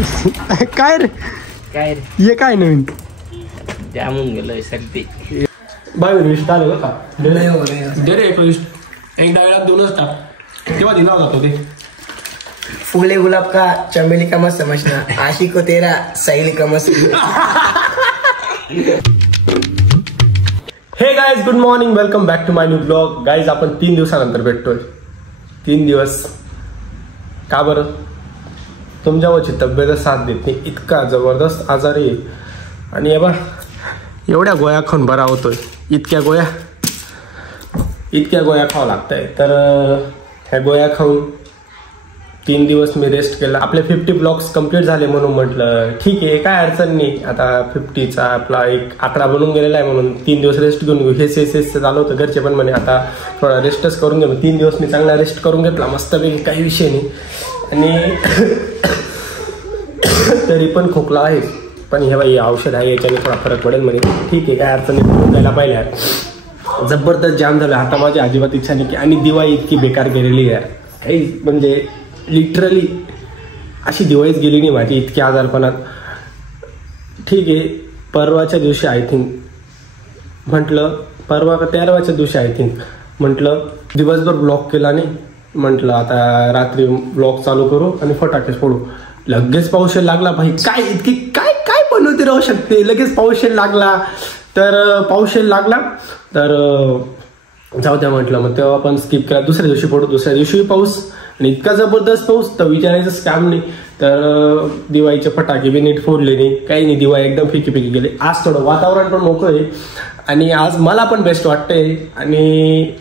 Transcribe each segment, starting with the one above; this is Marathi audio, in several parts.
काय रे काय रे ये काय नवीन जामून गेलोय सर्दी. बाय विस्ट आले का डेरे एकदा वेळा 2च टाक तेव्हा दिला जातो ते. फूले गुलाब का चमेली का मत समझना, आशिक को तेरा सहेली का मत. Hey guys good morning, welcome back to my new blog. Guys आपण 3 दिवसानंतर भेटतोय. 3 दिवस का बरं? तुमच्या वरची तब्येतच साथ देत नाही, इतका जबरदस्त आजारी आहे. आणि बा एवढ्या गोळ्या खाऊन बरा होतोय. इतक्या गोळ्या खावं लागतंय. तर ह्या गोळ्या खाऊन 3 दिवस मी रेस्ट केला. आपले 50 ब्लॉग्स कम्प्लीट झाले म्हणून म्हटलं ठीक आहे, काय अडचण नाही. आता 50चा आपला एक आकडा बनून गेलेला आहे म्हणून 3 दिवस रेस्ट घेऊन घेऊ. हेच चालू होतं. घरचे पण म्हणे आता थोडा रेस्टच करून घेऊ. 3 दिवस मी चांगला रेस्ट करून घेतला मस्तपैकी, काही विषय नाही. आणि तरी पण खोकला आहे, पण हे बाई औषध आहे याच्याने थोडा फरक पडेल म्हणे. ठीक आहे, काय अडचण नाही. द्यायला पाहिजे. जबरदस्त जाम झालं. आता माझी अजिबात इच्छा नाही की, आणि दिवाळी इतकी बेकार गेलेली आहे काही, म्हणजे लिटरली अशी दिवाळीच गेली नाही माझी इतक्या आजारपणात. ठीक आहे, परवाच्या दिवशी आय थिंक म्हटलं, परवा का 13वाच्या दिवशी आय थिंक म्हटलं दिवसभर ब्लॉग केला नाही. म्हटलं आता रात्री ब्लॉग चालू करू आणि फटाकेच फोडू. लगेच पाऊस लागला भाई. काय इतकी काय काय बनवते राहू शकते. लगेच पाऊस लागला. तर पाऊस लागला तर जाऊ द्या म्हटलं. मग तेव्हा आपण स्किप केला. दुसऱ्या दिवशी फोडू. दुसऱ्या दिवशी पाऊस, आणि इतका जबरदस्त पाऊस तर विचारायचंच काम नाही. तर दिवाळीचे फटाके बी नीट फोडले नाही, काही नाही. दिवाळी एकदम फिकी गेले. आज थोडं वातावरण पण मोकळं आहे आणि आज मला पण बेस्ट वाटतंय. आणि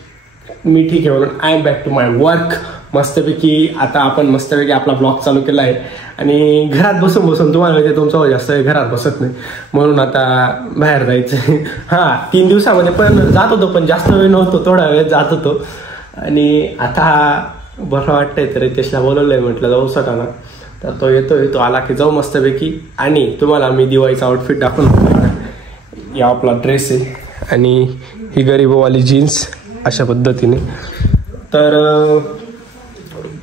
मी ठीक आहे म्हणून I am back to my work. मस्तपैकी आता आपण मस्तपैकी आपला ब्लॉग चालू केला आहे. आणि घरात बसून तुम्हाला माहिती तुमचा जास्त घरात बसत नाही म्हणून आता बाहेर जायचं. हां 3 दिवसामध्ये पण जात होतो, पण जास्त वेळ नव्हतो, थोडा वेळ जात होतो. आणि आता बरं वाटतंय तर रितेशला बोलवलंय, म्हटलं जाऊ सटाना. तर तो येतोय. तो आला की जाऊ मस्तपैकी. आणि तुम्हाला मी दिवाळीचा आउटफिट दाखवून. या आपला ड्रेस आहे आणि ही गरीबवाली जीन्स अशा पद्धतीने. तर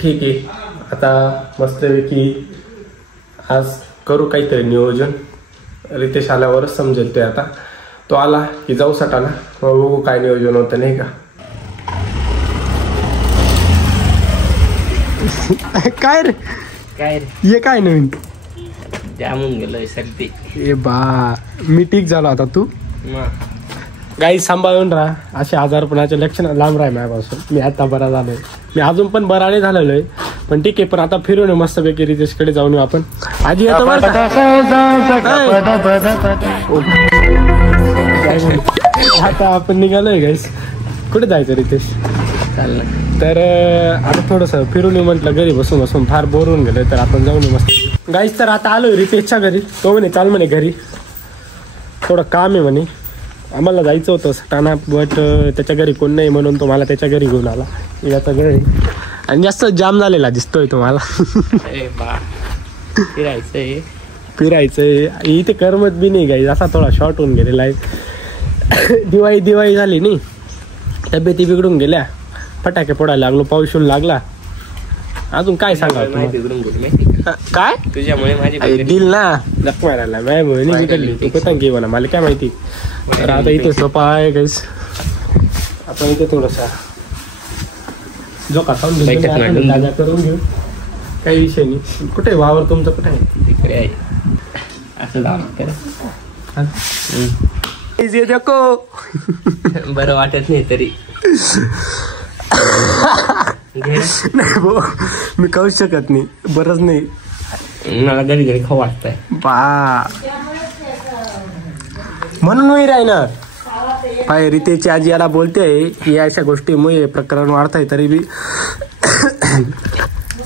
ठीक आहे, आता मस्तपैकी आज करू काहीतरी नियोजन. रितेश आल्यावरच समजेल ते. आता तो आला की जाऊ सटाना, बघू काय नियोजन होतं नाही का. काय रे ये काय नवीन जामून गेलोय सर्दी. ए बा मी ठीक झालो. आता तू गाई सांभाळून राहा. असे आजारपणाचे लक्षण लांब राहा माझ्यापासून. मी आता बरा झालोय. मी अजून पण बरा नाही झालेलो आहे, पण ठीक आहे. पण आता फिरून मस्तपैकी रितेशकडे जाऊन येऊ आपण. आजी आता आपण निघालोय गाईस. कुठे जायचं रितेश? चाललं तर आता थोडंसं फिरून म्हटलं. घरी बसून फार बोर होऊन गेलोय, तर आपण जाऊन मस्त गाईस. तर आता आलोय रितेशच्या घरी. तो म्हणे चाल म्हणे घरी, थोडं काम आहे म्हणे. आम्हाला जायचं होतं सटाणा, बट त्याच्या घरी कोण नाही म्हणून तो मला त्याच्या घरी घेऊन आला. याचा घरी आणि जास्त जाम झालेला दिसतोय तुम्हाला. फिरायचंय इथे करमत बी नाही गाईस. असा थोडा शॉर्ट होऊन गेलेला आहे. दिवाळी झाली नाही, तब्येती बिघडून गेल्या. फटाके फोडायला लागलो, पाऊस येऊन लागला. अजून काय सांगावं काय तुझ्यामुळे माझी दिल ना लक मारायला माझ्यामुळे बिघडली. तू पतंग घे म्हणा, मला काय माहिती. तर आता इथे सोपा आहे गाईस. आपण इथे थोडसा जो का ताजा करून घेऊ, काही विषय नाही. कुठे वावर तुमचं? कुठे आहे? तिकडे आहे. असं बरं वाटत नाही तरी नाही भाऊ, मी खाऊ शकत नाही. बरंच नाही, मला घरी खाऊ वाटतंय बा. म्हणून मी राहणार पाय. रितेशची आजी याला बोलते की अशा गोष्टीमुळे प्रकरण वाढत आहे. तरी बी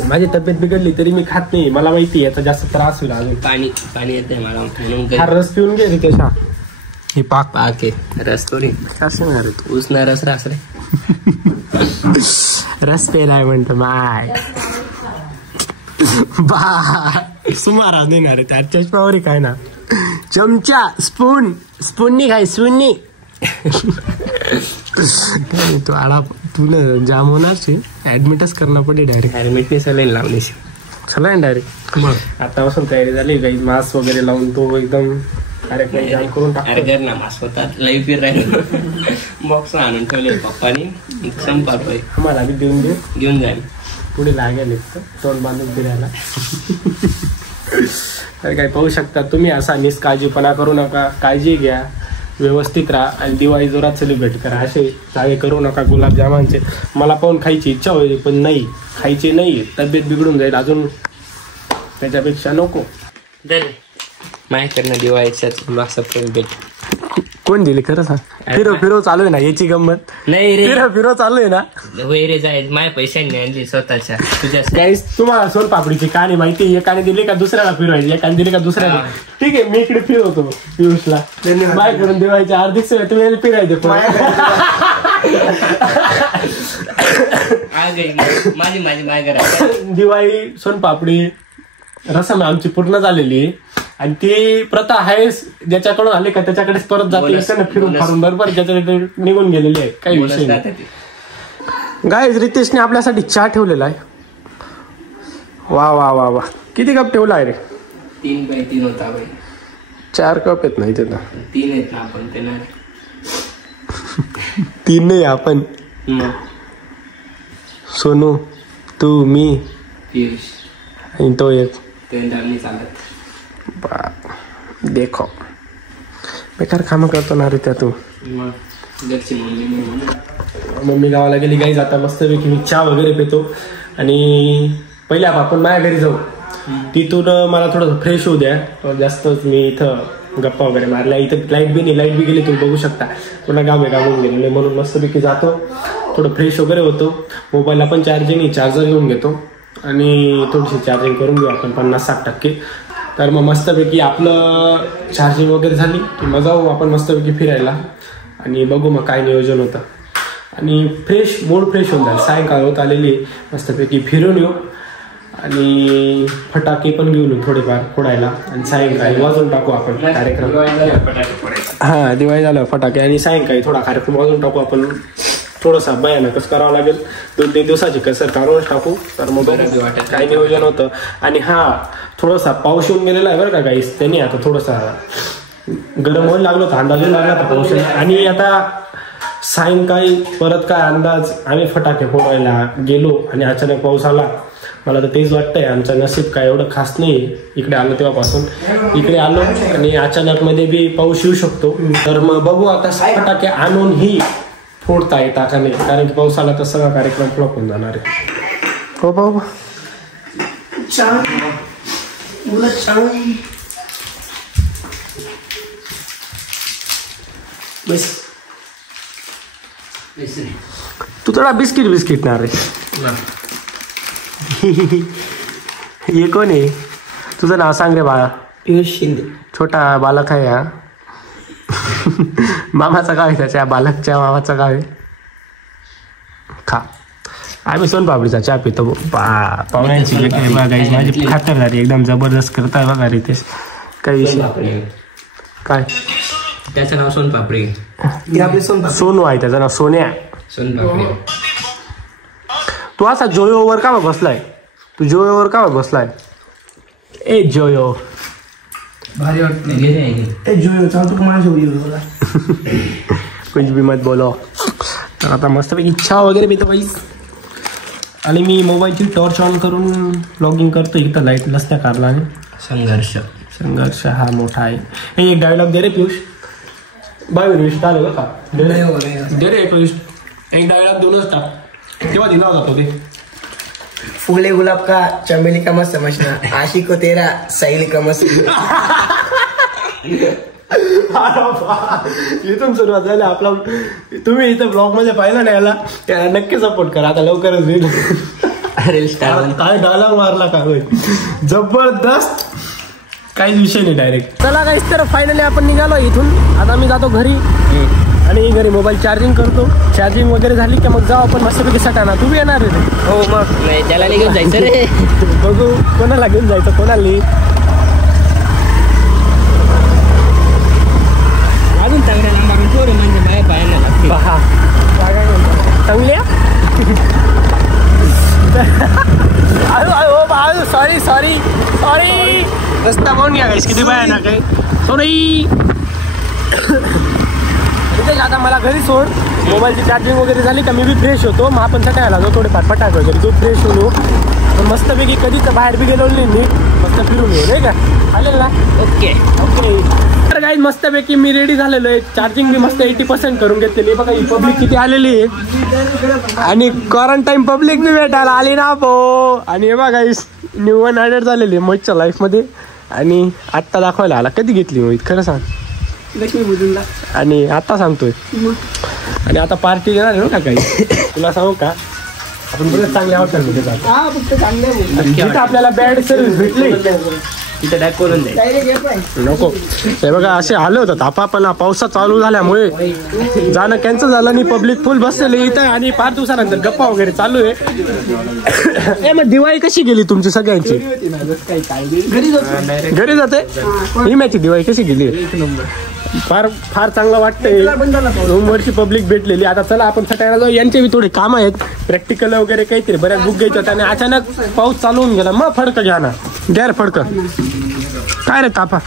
माझी तब्येत बिघडली तरी मी खात नाही. मला माहिती याचा जास्त त्रास होईल अजून. पाणी येते मला म्हणून. हा रस पिऊन घे रितेश. ही पाक आहे रस थोडी असं उसना रस रे. रस पेलाय म्हणतो माय बा. सुमारा देणार आहे त्या चष्मावर काय ना. चमचा स्पूननी खाय स्पूननी. तो आडा तुला जाम होणार ऍडमिटच करणं पडे डायरेक्ट. ऍडमिटने सलाईन लावली. चला डायरेक्ट आतापासून तयारी झाली काही मास्क वगैरे लावून तो एकदम कार्यक्रम जाम करून अरे टाकतो. घर ना मास्क होतात लई फिर राहिलो बॉक्स आणून ठेवले पप्पानी संपात आम्हाला बी देऊन देऊ घेऊन जाईल पुढे लागेल तोंड बांधून फिरायला. तर काही पाहू शकता तुम्ही असा निष्काळजीपणा करू नका, काळजी घ्या, व्यवस्थित राहा आणि दिवाळी जोरात सेलिब्रेट करा. असे जागे करू नका गुलाबजामांचे. मला पाहून खायची इच्छा होईल पण नाही, खायचे नाही, तब्येत बिघडून जाईल अजून, त्याच्यापेक्षा नको. माझ्याकडनं दिवाळीच्याच कोण दिले खरं सांग. फिरो चालू आहे ना याची गंमत. नाही रे फिरो चालू आहे ना. वैरे जाय माझ्या पैशांनी आणली स्वतःच्या तुझ्या गाईस तुम्हाला सोनपापडीची कहाणी माहिती, एकाने दिली का दुसऱ्याला फिरवायची, एकाने दिली का दुसऱ्याला. ठीक आहे मी इकडे फिरवतो पियुषला. बाय करून दिवाळीच्या हार्दिक सेवा. तुम्ही फिरायचे माझी माय घरा दिवाळी सोनपापडी रसम आमची पूर्ण झालेली आणि ती प्रथा आहे ज्याच्याकडून आले का त्याच्याकडेच परत जाते फिरून फारून बरोबर ज्याच्याकडे निघून गेलेली आहे. काही विषय नाही. गाईज रितेशने आपल्यासाठी चहा ठेवलेला आहे. वा वा वा वा. किती कप ठेवला आहे रे. 3x3 होता भाई. 4 कप आहेत नाही त्याला. 3 आहेत ना आपण त्याला 3 नाही आपण. सोनू तू मी पियुष आणि तो एक चालत. देखो बेकार कामं करतो ना रे त्या तू. मम्मी गावाला गेली गाईज. आता मस्तपैकी मी चहा वगैरे पितो आणि पहिले आपण माझ्या घरी जाऊ. तिथून मला थोडंसं फ्रेश होऊ द्या. जास्तच मी इथं गप्पा वगैरे मारल्या. इथं लाईट बी गेली तुम्ही बघू शकता. पुन्हा गावून गेलेले म्हणून मस्तपैकी जातो, थोडं फ्रेश वगैरे होतो. मोबाईलला पण चार्जर घेऊन घेतो आणि थोडीशी चार्जिंग करून घेऊ आपण 50-60%. तर मग मस्तपैकी आपलं चार्जिंग वगैरे झाली की मग जाऊ आपण मस्तपैकी फिरायला आणि बघू मग काय नियोजन होतं. आणि मूड फ्रेश होऊन जाईल. सायंकाळ होत आलेली मस्तपैकी फिरून येऊ आणि फटाके पण घेऊन येऊ थोडेफार फोडायला आणि सायंकाळी वाजवून टाकू आपण कार्यक्रम. हा दिवाळी झालं फटाके आणि सायंकाळी थोडा कार्यक्रम वाजवून टाकू आपण. थोडंसा भयानकच करावं लागेल. 2-3 दिवसाची कसर काढूनच टाकू. तर मग काय नियोजन होतं. आणि हा थोडासा पाऊस येऊन गेलेला आहे बरं का गाईस. त्यांनी आता थोडासा गरम व्हायला लागलो, अंदाज येऊन लागला होता पाऊस. आणि आता सायंकाळी परत काय अंदाज आम्ही फटाके फोडायला गेलो आणि अचानक पाऊस आला. मला तर तेच वाटतंय आमचं नशीब काय एवढं खास नाही. इकडे आलो तेव्हापासून इकडे आलो आणि अचानक मध्ये बी पाऊस येऊ शकतो. तर मग बघू आता फटाके आणून ही फोडता येता का नाही, कारण की पाऊस आला तर सगळा कार्यक्रम फ्लॉप होऊन जाणार आहे. हो बाबा तू थोडा बिस्किट ना रे. हे कोण आहे. तुझं नाव सांग रे बाळा. पियुष शिंदे. छोटा बालक आहे हा. मामाचं गाव आहे त्याच्या बालकच्या मामाचं गाव आहे. खा आम्ही सोनपापडीचा चहा पितो. पाहुण्यांची माझी खातरदारी एकदम जबरदस्त करताय बघा रितेश. काही विषय काय त्याचं नाव सोनपापडी. सोनू आहे त्याचं नाव. सोन्या सोनपापडी. तू असा जोयोवर का बसलाय. तू जोयोवर का बसलाय. ए जोयो भारी वाटते. जोयो चालतो माझ्या कुछ भी मत बोलो. तर आता मस्तपैकी इच्छा वगैरे पितो बाई. आणि मी मोबाईलची टॉर्च ऑन करून लॉगिंग करतो. इथं लाईट नसत्या कारणाने. संघर्ष हा मोठा आहे. हे एक डायलॉग दे रे पियुष. बाय विश आलं का दे रे पियुष. एक डायलॉग देऊनच टाक. तेव्हा दिला होता तो ते. फूले गुलाब का चमेली का मत समझना, आशिक को तेरा सहेली का मत. इथून सुरुवात झाली आपला. तुम्ही इथं ब्लॉग मध्ये पाहिलं नाही याला, त्याला नक्की सपोर्ट करा. आता लवकरच येईल. काय डायलॉग मारला का जबरदस्त. काहीच विषय नाही डायरेक्ट. चला काहीच तर फायनली आपण निघालो इथून. आता मी जातो घरी आणि घरी मोबाईल चार्जिंग करतो. चार्जिंग वगैरे झाली की मग जाऊ आपण मस्तपैकी सटाणा. तू बी येणार रे. हो मग नाही त्याला घेऊन जायचं रे. बघू कोणाला घेऊन जायचं कोणाला. अजून चांगल्या नंबर थोडे म्हणजे बाय पाहायला लागते. पहा चांगल्या. सॉरी रस्ता पाहून घ्या गाईस किती भयानक आहे. सॉरी. आता मला घरी सोड, मोबाईलची चार्जिंग वगैरे झाली का मी बी फ्रेश होतो. मग आपण सकाळला जाऊ थोडेफार फटाके वगैरे तू फ्रेश होऊ. पण मस्तपैकी कधीच बाहेर बी गेलो नाही मी, मस्त फिरून येऊ नाही का. चालेल ना. ओके. तर गाईस मस्तपैकी मी रेडी झालेलो आहे. चार्जिंग बी मस्त 80% करून घेतलेली. बघा ही पब्लिक किती आलेली आहे आणि क्वारंटाईन पब्लिक बी भेटायला आली ना भो. आणि हे बघा गाईस न्यू 100 झालेली आहे मोहितच्या लाईफमध्ये. आणि आत्ता दाखवायला आला. कधी घेतली मोहित खरं सांग. आणि आता सांगतोय. आणि आता पार्टी देणार आहे का काही तुला सांगू का. आपण बरेच चांगले हॉटेलमध्ये जातो जिथं आपल्याला बॅड सर्व्हिस भेटली तिथे डॅक करून द्यायचं नको. हे बघा असे आले होतात आपापला. पावसात चालू झाल्यामुळे जाणं कॅन्सल झालं आणि पब्लिक फुल बसलेली इथं. आणि 5 दिवसानंतर गप्पा वगैरे चालू आहे. मग दिवाळी कशी गेली तुमची सगळ्यांची. घरी जाते ही मॅची दिवाळी कशी गेली. फार चांगलं वाटतंय. रूमवरची पब्लिक भेटलेली. आता चला आपण सटायला जाऊ. यांचे बी थोडे काम आहेत प्रॅक्टिकल वगैरे काहीतरी बऱ्याच बुक घ्यायच्यात. आणि अचानक पाऊस चालू होऊन गेला. मग फडकं घ्या ना. घ्या रे फडकं. काय रे तापा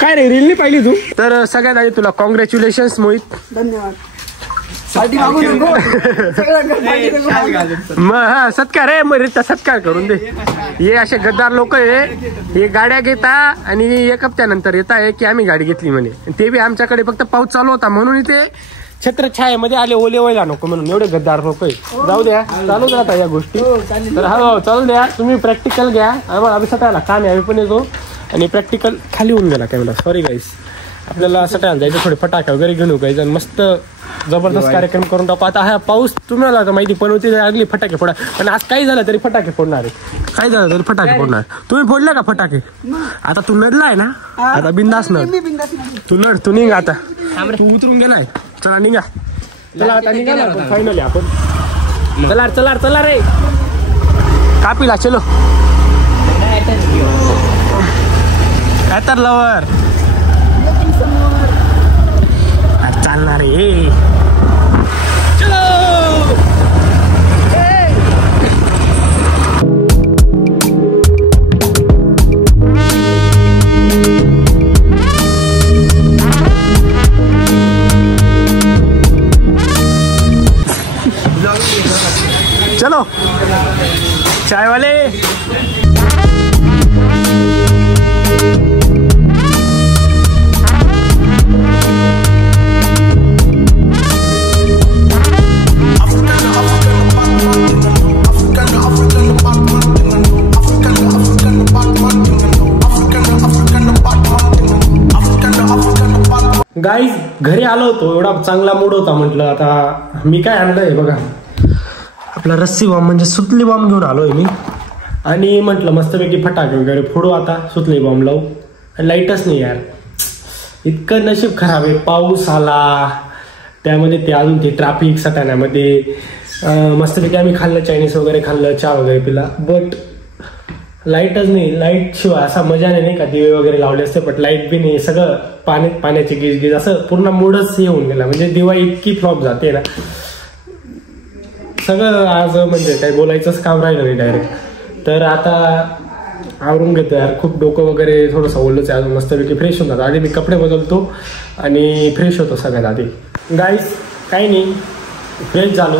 काय रे रील नाही पाहिली तू. तर सगळ्यात आधी तुला कॉंग्रॅच्युलेशन्स मोहित. धन्यवाद. मग हा सत्कार आहे. मग रित्या सत्कार करून दे. हे असे गद्दार लोक आहे. हे गाड्या घेता आणि 1 हप्त्यानंतर येत आहे की आम्ही गाडी घेतली म्हणे. ते बी आमच्याकडे फक्त पाऊस चालू होता म्हणून इथे छत्रछायेमध्ये आले. ओले व्हायला नको म्हणून. एवढे गद्दार लोक आहे. जाऊ द्या चालूच राहता या गोष्टी. तर हा चालू द्या. तुम्ही प्रॅक्टिकल घ्या. आम्ही सटायला काम आहे. आम्ही पण येतो. आणि प्रॅक्टिकल खाली होऊन गेला कॅमेरा. सॉरी गाईस. आपल्याला सटायला जायचं. थोडे फटाके वगैरे घेऊन जायचं आणि मस्त जबरदस्त कार्यक्रम करून टाकू. आता हा पाऊस तुम्हाला तर माहिती पण होती लागली फटाके फोडा. पण आज काही झालं तरी फटाके फोडणार आहे. काय झालं तरी फटाके फोडणार. तुम्ही फोडले का फटाके. आता तू नडलाय ना. आता बिंदास नड. तू नड. तू निघा आता. तू उतरून गेलाय. चला निघा. चला आता निघा फायनली आपण. चला रे कापीला चलो. काय तर लवर चालणार रे. चलो. चलो चाय वाले. गाईज घरी आलो होतो. एवढा चांगला मूड होता. म्हटलं आता मी काय आणलंय बघा आपला रस्सी बॉम्ब म्हणजे सुतली बॉम्ब घेऊन आलोय मी. आणि म्हटलं मस्तपैकी फटाके वगैरे फोडू. आता सुतली बॉम्ब लावू. आणि लाईटच नाही यार. इतकं नशीब खराब आहे. पाऊस आला त्यामध्ये ते अजून ते ट्रॅफिक सटाण्यामध्ये. मस्तपैकी आम्ही खाल्लं चायनीज वगैरे खाल्लं. चहा वगैरे पिला. बट लाईटच नाही. लाईट शिवाय असा मजा नाही का. दिवे वगैरे लावले असते बट लाईट बी नाही. सगळं पाण्याची गिजगिज असं पूर्ण मूडच येऊन गेला. म्हणजे दिवाळी इतकी फ्लॉप जाते ना. सगळं आज म्हणजे काही बोलायचंच काम राहिलं नाही डायरेक्ट. तर आता आवरून घेतो यार. खूप डोकं वगैरे थोडंसं ओलच आहे. अजून मस्तपैकी फ्रेश होतात. आधी मी कपडे बदलतो आणि फ्रेश होतो सगळ्यात आधी. गाईस काही नाही फ्रेश झालो.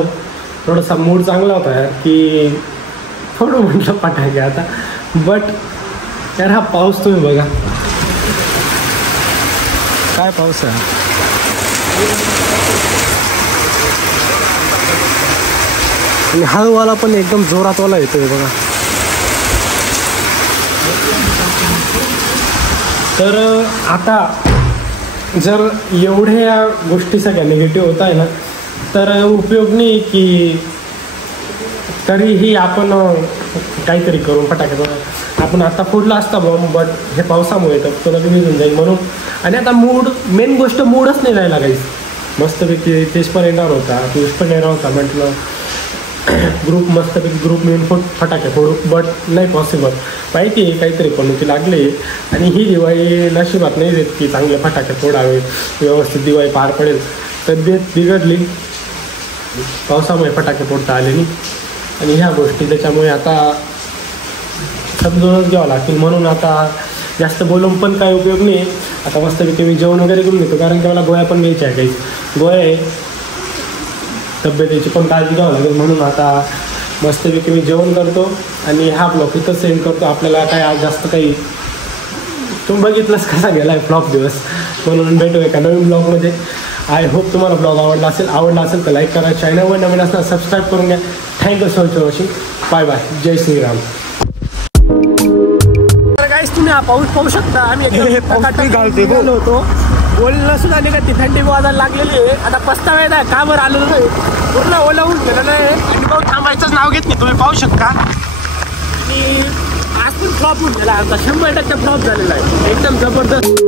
थोडासा मूड चांगला होता यार की थोडं म्हटलं फटाके आता. बट यार हा पाऊस तुम्ही बघा काय पाऊस आहे. आणि हळूवाला पण एकदम जोरात वाला येतोय बघा. तर आता जर एवढ्या गोष्टी सगळ्या निगेटिव्ह होत आहे ना तर उपयोग नाही की तरीही आपण काहीतरी करून फटाके आपण आता फोडला असता बॉम्ब. बट हे पावसामुळे तर तुला बी निघून जाईल म्हणून. आणि आता मूड मेन गोष्ट मूडच नाही राहिला काही. मस्तपैकी तेच पण येणार होता. तेच पण येणार होता. म्हटलं ग्रुप मस्तपैकी ग्रुप मिळून फटाके फोडू. बट नाही पॉसिबल. माहिती आहे काहीतरी पणती लागले. आणि ही दिवाळी नशिबात नाही देत की चांगले फटाके फोडावे व्यवस्थित दिवाळी पार पडेल. तब्येत बिघडली पावसामुळे फटाके फोडता आले नाही. आणि ह्या गोष्टी त्याच्यामुळे आता समजूनच घ्यावं लागतील. म्हणून आता जास्त बोलून पण काही उपयोग नाही. आता मस्तपैकी मी जेवण वगैरे करून घेतो, कारण की मला गोळ्या पण घ्यायच्या आहे. काही गोळ्या आहे, तब्येतीची पण काळजी घ्यावं लागेल. म्हणून आता मस्तपैकी मी जेवण करतो आणि हा ब्लॉग इथं सेंड करतो. आपल्याला काय आज जास्त काही तुम्ही बघितलंच कसा गेला आहे फ्लॉप दिवस. म्हणून भेटू एका नवीन ब्लॉगमध्ये. आय होप तुम्हाला ब्लॉग आवडला असेल तर लाईक करा. चॅनलवर नवीन असणार सबस्क्राईब करून घ्या. Thank you so much for watching. Bye bye. जय श्रीराम. तर गाईस तुम्ही हा पाऊस पाहू शकता. आम्ही गेलो होतो, बोलणं सुद्धा नाही का, ती थंडी वाजायला लागलेली आहे. आता पस्तावा येत आहे का बरं आलेलो नाही, पूर्ण ओला होऊन गेलेलं आहे आणि भाऊ थांबायचंच नाव घेत नाही. तुम्ही पाहू शकता. आणि आज पण फ्लॉप होऊन गेला आमचा, 100% फ्लॉप झालेला आहे एकदम जबरदस्त.